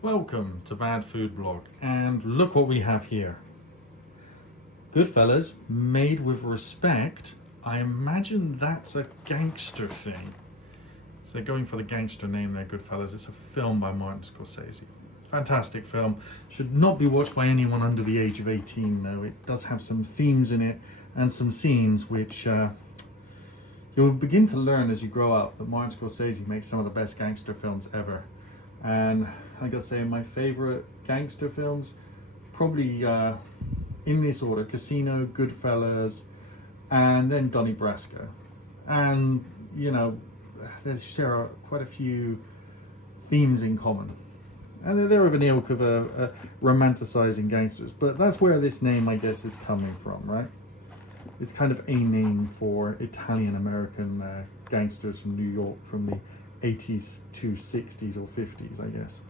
Welcome to Bad Food Blog, and look what we have here. Goodfellas, made with respect. I imagine that's a gangster thing. So they're going for the gangster name there, Goodfellas. It's a film by Martin Scorsese. Fantastic film. Should not be watched by anyone under the age of 18 though. It does have some themes in it and some scenes which you'll begin to learn as you grow up that Martin Scorsese makes some of the best gangster films ever. And I gotta say, my favorite gangster films, probably in this order: Casino, Goodfellas, and then Donnie Brasco. And you know, they share quite a few themes in common, and they're of an ilk of romanticizing gangsters. But that's where this name, I guess, is coming from, right? It's kind of a name for Italian American gangsters from New York from the 80s to 60s or 50s, I guess.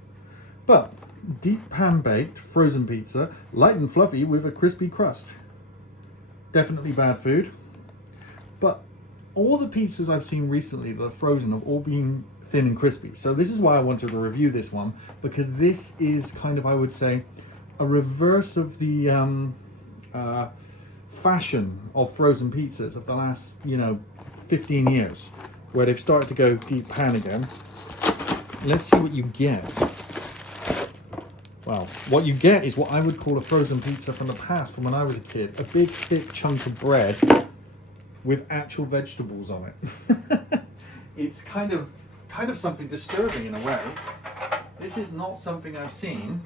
But deep pan baked frozen pizza, light and fluffy with a crispy crust. Definitely bad food. But all the pizzas I've seen recently that are frozen have all been thin and crispy. So this is why I wanted to review this one, because this is kind of, I would say, a reverse of the fashion of frozen pizzas of the last 15 years, where they've started to go deep pan again. Let's see what you get. Well, what you get is what I would call a frozen pizza from the past, from when I was a kid. A big thick chunk of bread with actual vegetables on it. It's kind of something disturbing in a way. This is not something I've seen.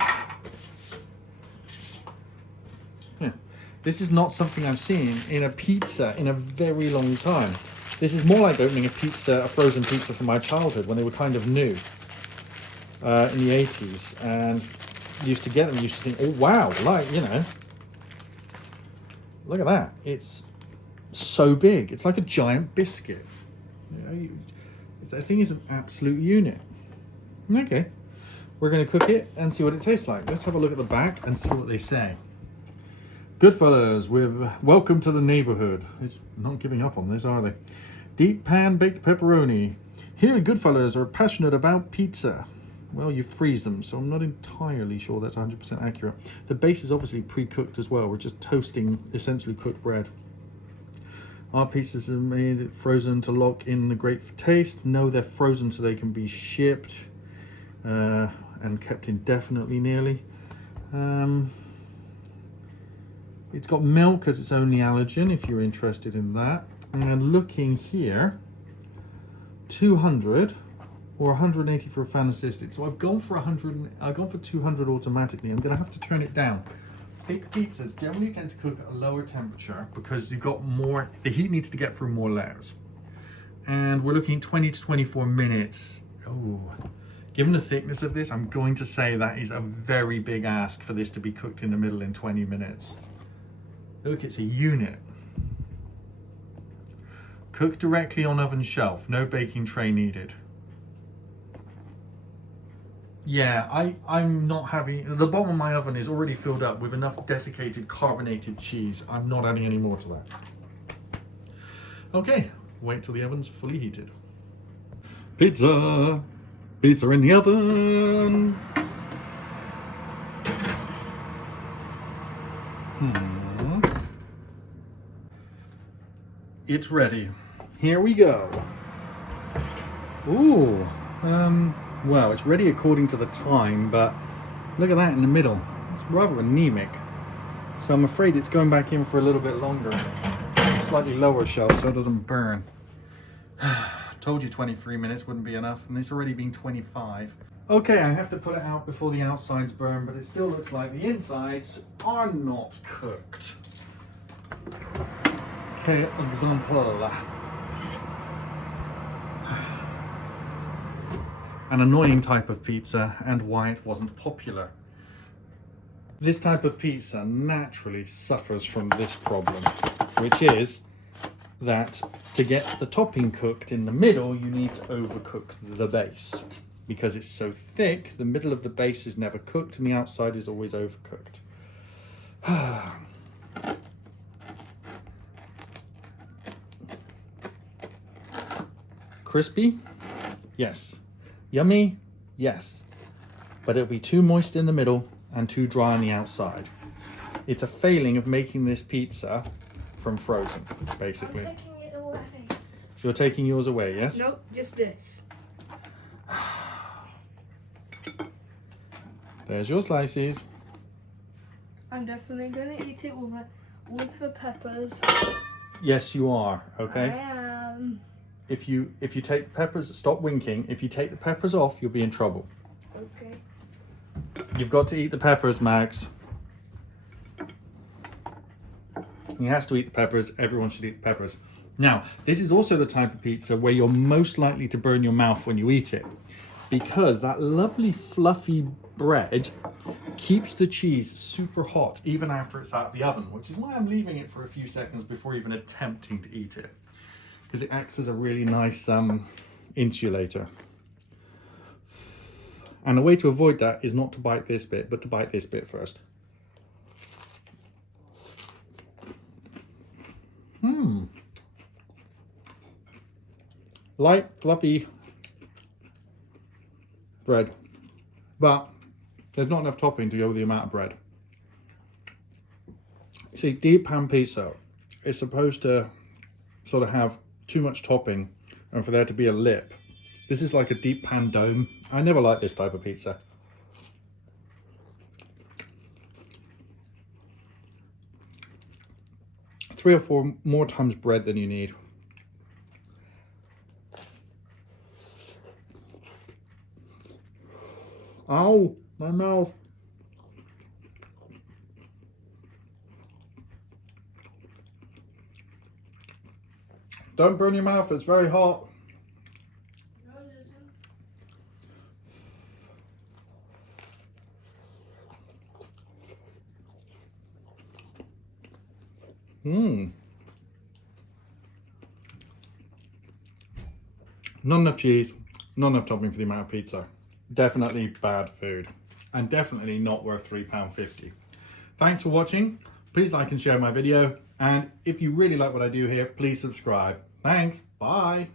This is not something I've seen in a pizza in a very long time. This is more like opening a frozen pizza from my childhood, when they were kind of new in the 80s, and used to get them. Used to think, oh wow, look at that. It's so big. It's like a giant biscuit. That thing is an absolute unit. Okay, we're going to cook it and see what it tastes like. Let's have a look at the back and see what they say. Goodfellas with welcome to the neighborhood. It's not giving up on this, are they? Deep pan baked pepperoni. Here at Goodfellas are passionate about pizza. Well, you freeze them, so I'm not entirely sure that's 100% accurate. The base is obviously pre-cooked as well. We're just toasting essentially cooked bread. Our pizzas are made frozen to lock in the great taste. No, they're frozen so they can be shipped and kept indefinitely nearly. It's got milk as its only allergen, if you're interested in that. And looking here, 200 or 180 for a fan assisted. So I've gone for 100. I've gone for 200 automatically. I'm going to have to turn it down. Thick pizzas generally tend to cook at a lower temperature because you've got more. The heat needs to get through more layers. And we're looking at 20 to 24 minutes. Oh, given the thickness of this, I'm going to say that is a very big ask for this to be cooked in the middle in 20 minutes. Look, it's a unit. Cook directly on oven shelf, no baking tray needed. Yeah, I'm not having, the bottom of my oven is already filled up with enough desiccated carbonated cheese. I'm not adding any more to that. Okay, wait till the oven's fully heated. Pizza! Pizza in the oven! It's ready. Here we go. Ooh, well, it's ready according to the time, but look at that in the middle. It's rather anemic. So I'm afraid it's going back in for a little bit longer. Slightly lower shelf so it doesn't burn. Told you 23 minutes wouldn't be enough, and it's already been 25. Okay, I have to put it out before the outsides burn, but it still looks like the insides are not cooked. Okay, example. An annoying type of pizza and why it wasn't popular. This type of pizza naturally suffers from this problem, which is that to get the topping cooked in the middle, you need to overcook the base. Because it's so thick, the middle of the base is never cooked and the outside is always overcooked. Crispy? Yes. Yummy? Yes. but it'll be too moist in the middle and too dry on the outside. It's a failing of making this pizza from frozen, basically. I'm taking it away. You're taking yours away, yes? Nope, just this. There's your slices. I'm definitely gonna eat it with the peppers. Yes, you are, okay? I am. If you take the peppers, stop winking. If you take the peppers off, you'll be in trouble. Okay. You've got to eat the peppers, Max. He has to eat the peppers. Everyone should eat the peppers. Now, this is also the type of pizza where you're most likely to burn your mouth when you eat it, because that lovely fluffy bread keeps the cheese super hot even after it's out of the oven, which is why I'm leaving it for a few seconds before even attempting to eat it, because it acts as a really nice insulator. And the way to avoid that is not to bite this bit, but to bite this bit first. Light, fluffy bread, but there's not enough topping to go with the amount of bread. See, deep pan pizza is supposed to sort of have too much topping and for there to be a lip. This is like a deep pan dome. I never like this type of pizza. Three or four more times bread than you need. Ow, my mouth. Don't burn your mouth, it's very hot. No, it isn't. Not enough cheese, not enough topping for the amount of pizza. Definitely bad food, and definitely not worth £3.50. Thanks for watching. Please like and share my video, and if you really like what I do here, please subscribe. Thanks, bye.